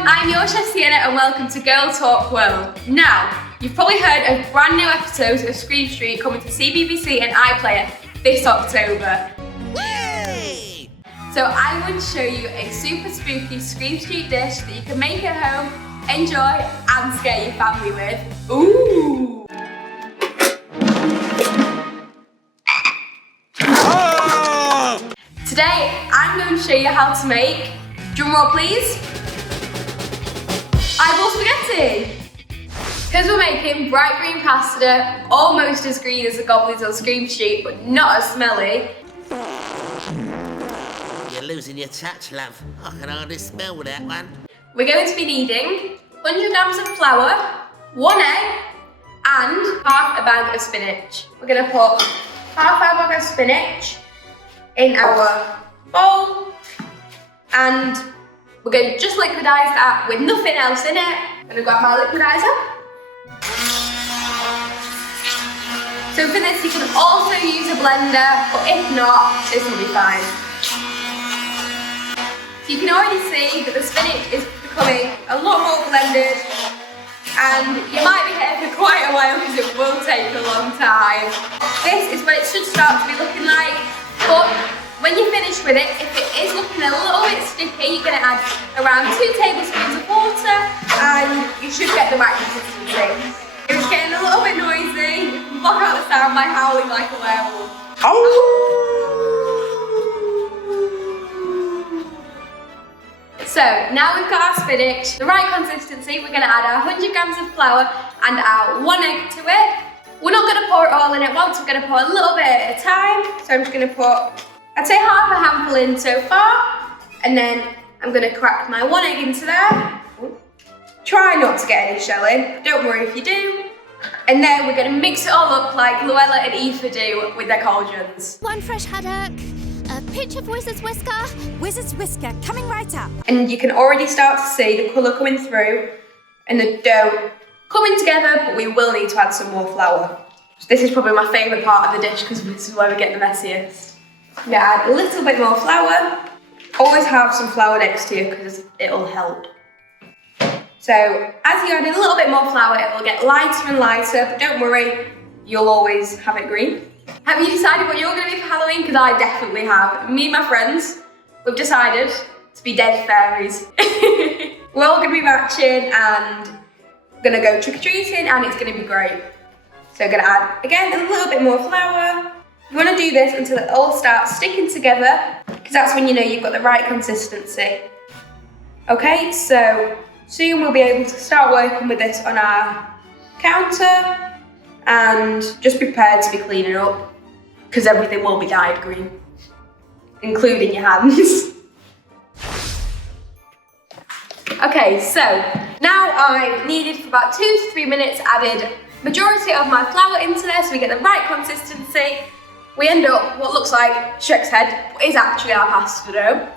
everyone, I'm your chef Sienna and welcome to Girl Talk World. Now, you've probably heard of brand new episodes of Scream Street coming to CBBC and iPlayer this October. Yay! So I want to show you a super spooky Scream Street dish that you can make at home, enjoy and scare your family with. Ooh! Oh! Today, I'm going to show you how to make, drumroll please, eyeball spaghetti. Because we're making bright green pasta, almost as green as the goblins on Scream Street, but not as smelly. You're losing your touch, love. I can hardly smell that one. We're going to be needing 100 grams of flour, 1 egg, and half a bag of spinach. We're going to put half our bag of spinach in our bowl, and we're going to just liquidize that with nothing else in it. I'm going to grab my liquidizer. So for this you can also use a blender, but if not, this will be fine. So you can already see that the spinach is becoming a lot more blended, and you might be here for quite a while because it will take a long time. This is what it should start to be looking like, but when you finish with it, if it is looking a little bit sticky, you're going to add around 2 tablespoons of water and you should get the right consistency. If it's getting a little bit noisy, you can block out the sound by howling like a werewolf. So now we've got our spinach, the right consistency, we're going to add our 100 grams of flour and our 1 egg to it. We're not going to pour it all in at once, we're going to pour a little bit at a time. So I'm just going to put, I'd say half a handful in so far, and then I'm going to crack my 1 egg into there. Try not to get any shell in, don't worry if you do. And then we're going to mix it all up like Luella and Aoife do with their cauldrons. 1 fresh haddock, a pinch of Wizard's Whisker coming right up. And you can already start to see the colour coming through and the dough coming together, but we will need to add some more flour. This is probably my favourite part of the dish because this is where we get the messiest. I'm going to add a little bit more flour. Always have some flour next to you because it'll help. So as you add in a little bit more flour, it will get lighter and lighter, but don't worry, you'll always have it green. Have you decided what you're going to be for Halloween? Because I definitely have. Me and my friends, we've decided to be dead fairies. We're all going to be matching and we're going to go trick-or-treating and it's going to be great. So I'm going to add, again, a little bit more flour. You want to do this until it all starts sticking together, because that's when you know you've got the right consistency. Okay, so soon we'll be able to start working with this on our counter, and just be prepared to be cleaning up because everything will be dyed green, including your hands. Okay, so now I needed for about 2 to 3 minutes, added majority of my flour into there so we get the right consistency. We end up what looks like Shrek's head, but is actually our pasta dough.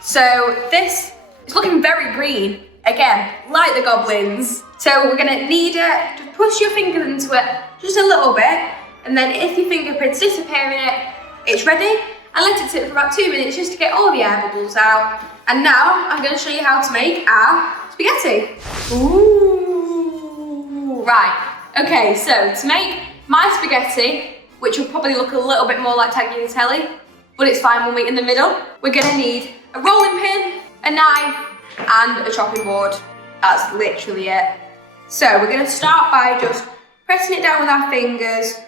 So this is looking very green, again, like the goblins. So we're gonna need it, just push your finger into it just a little bit, and then if your fingerprints disappear in it, it's ready. And let it sit for about 2 minutes just to get all the air bubbles out. And now I'm gonna show you how to make our spaghetti. Ooh, right. Okay, so to make my spaghetti, which will probably look a little bit more like tagliatelle, but it's fine, we'll meet in the middle. We're gonna need a rolling pin, a knife, and a chopping board. That's literally it. So we're gonna start by just pressing it down with our fingers,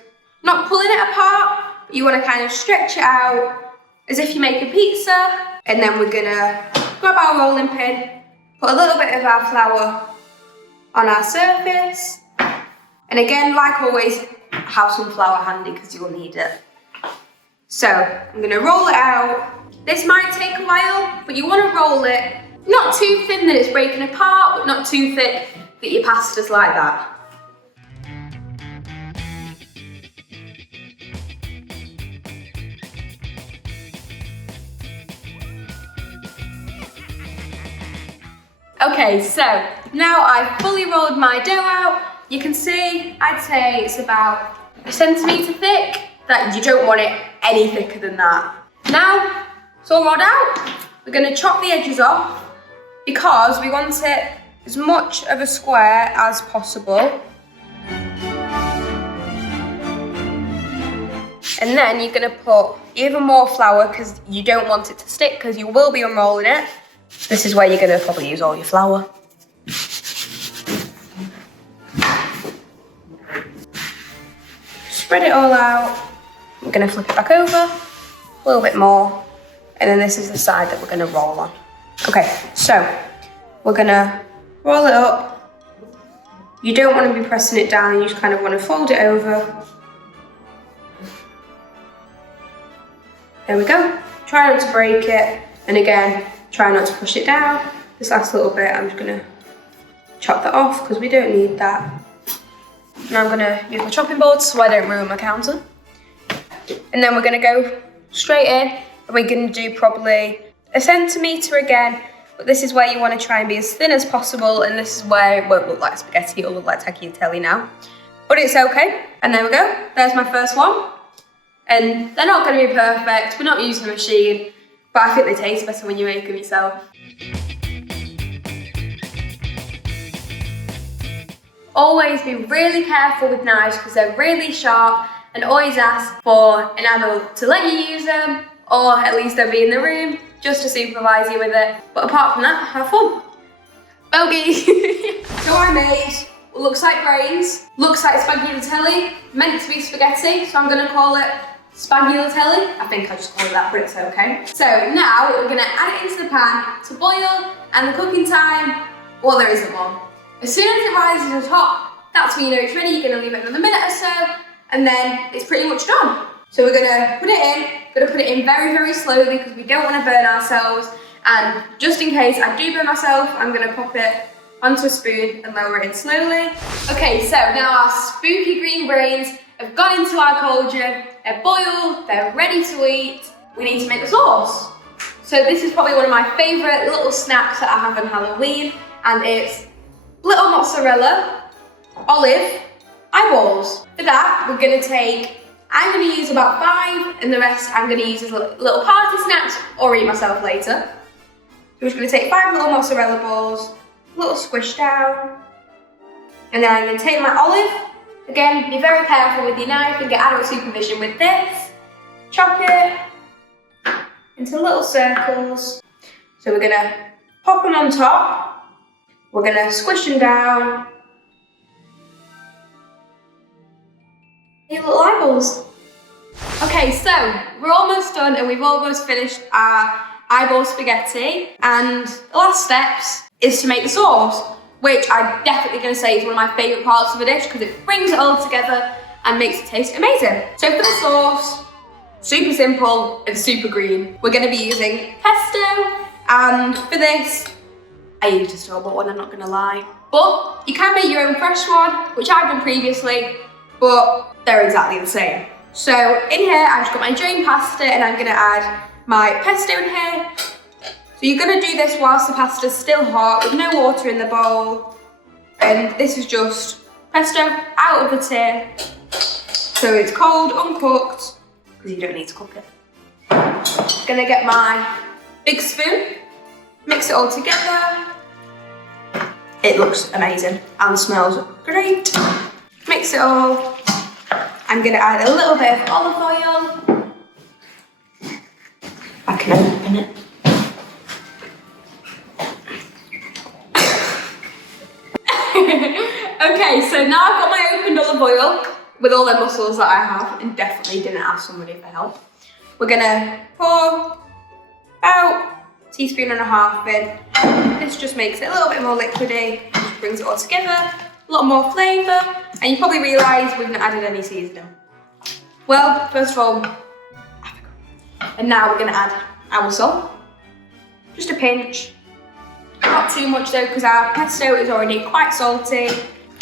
not pulling it apart. You wanna kind of stretch it out as if you make a pizza, and then we're gonna grab our rolling pin, put a little bit of our flour on our surface, and again, like always, have some flour handy because you will need it. So I'm going to roll it out. This might take a while, but you want to roll it not too thin that it's breaking apart, but not too thick that your pasta's like that. Okay, so now I've fully rolled my dough out. You can see, I'd say it's about a centimetre thick, that you don't want it any thicker than that. Now, it's all rolled out. We're gonna chop the edges off. because we want it as much of a square as possible. And then you're gonna put even more flour because you don't want it to stick because you will be unrolling it. This is where you're gonna probably use all your flour. Spread it all out. I'm gonna flip it back over, a little bit more. And then this is the side that we're gonna roll on. Okay, so we're gonna roll it up. You don't wanna be pressing it down, you just kind of wanna fold it over. There we go. Try not to break it. And again, try not to push it down. This last little bit, I'm just gonna chop that off because we don't need that. Now I'm gonna use my chopping board so I don't ruin my counter. And then we're gonna go straight in and we're gonna do probably 1 centimetre again, but this is where you wanna try and be as thin as possible, and this is where it won't look like spaghetti, it'll look like tagliatelle now. But it's okay. And there we go, there's my first one. And they're not gonna be perfect, we're not using a machine, but I think they taste better when you make them yourself. Always be really careful with knives because they're really sharp, and always ask for an adult to let you use them, or at least they'll be in the room just to supervise you with it. But apart from that, have fun. Bogey! So I made what looks like brains, looks like spaghellatelli, meant to be spaghetti, so I'm gonna call it spaghellatelli. I think I just call it that, but it's okay. So now we're gonna add it into the pan to boil, and the cooking time, well, there isn't one. As soon as it rises to the top, that's when you know it's ready. You're gonna leave it another minute or so, and then it's pretty much done. So we're gonna put it in very, very slowly because we don't wanna burn ourselves. And just in case I do burn myself, I'm gonna pop it onto a spoon and lower it in slowly. Okay, so now our spooky green brains have gone into our cauldron, they're boiled, they're ready to eat. We need to make the sauce. So this is probably one of my favorite little snacks that I have on Halloween, and it's little mozzarella, olive, eyeballs. For that, we're gonna I'm gonna use about 5, and the rest I'm gonna use as little party snacks or eat myself later. We're just gonna take 5 little mozzarella balls, a little squish down, and then I'm gonna take my olive. Again, be very careful with your knife and get adult supervision with this. Chop it into little circles. So we're gonna pop them on top. We're gonna squish them down. Your little eyeballs. Okay, so we're almost done and we've almost finished our eyeball spaghetti. And the last steps is to make the sauce, which I'm definitely gonna say is one of my favorite parts of a dish because it brings it all together and makes it taste amazing. So for the sauce, super simple and super green. We're gonna be using pesto, and for this, I used a store-bought one, I'm not gonna lie. But you can make your own fresh one, which I've done previously, but they're exactly the same. So in here, I've just got my drained pasta and I'm gonna add my pesto in here. So you're gonna do this whilst the pasta's still hot with no water in the bowl. And this is just pesto out of the tin. So it's cold, uncooked, because you don't need to cook it. Gonna get my big spoon, mix it all together. It looks amazing and smells great. Mix it all. I'm gonna add a little bit of olive oil. I can open it. Okay, so now I've got my opened olive oil with all the mussels that I have, and definitely didn't ask somebody for help. We're gonna pour about a teaspoon and a half in. This just makes it a little bit more liquidy, just brings it all together, a lot more flavour, and you probably realise we've not added any seasoning. Well, first of all, and now we're gonna add our salt, just a pinch. Not too much though, because our pesto is already quite salty,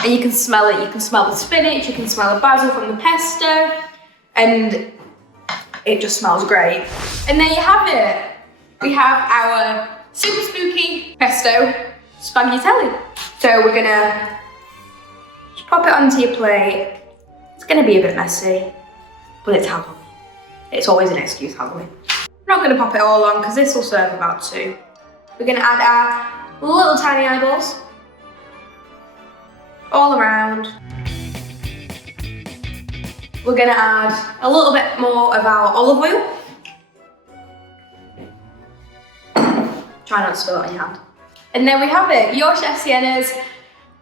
and you can smell it. You can smell the spinach, you can smell the basil from the pesto, and it just smells great. And there you have it. We have our super spooky pesto spaghetti. So we're gonna just pop it onto your plate. It's gonna be a bit messy, but it's Halloween. It's always an excuse, Halloween. I'm not gonna pop it all on because this will serve about 2. We're gonna add our little tiny eyeballs. All around. We're gonna add a little bit more of our olive oil. Try not to spill it on your hand. And there we have it, your Chef Sienna's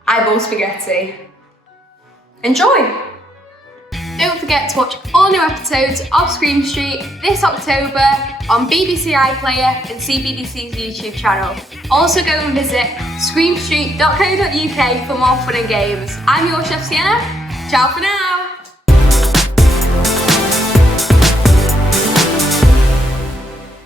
eyeball spaghetti. Enjoy! Don't forget to watch all new episodes of Scream Street this October on BBC iPlayer and CBBC's YouTube channel. Also go and visit screamstreet.co.uk for more fun and games. I'm your Chef Sienna. Ciao for now!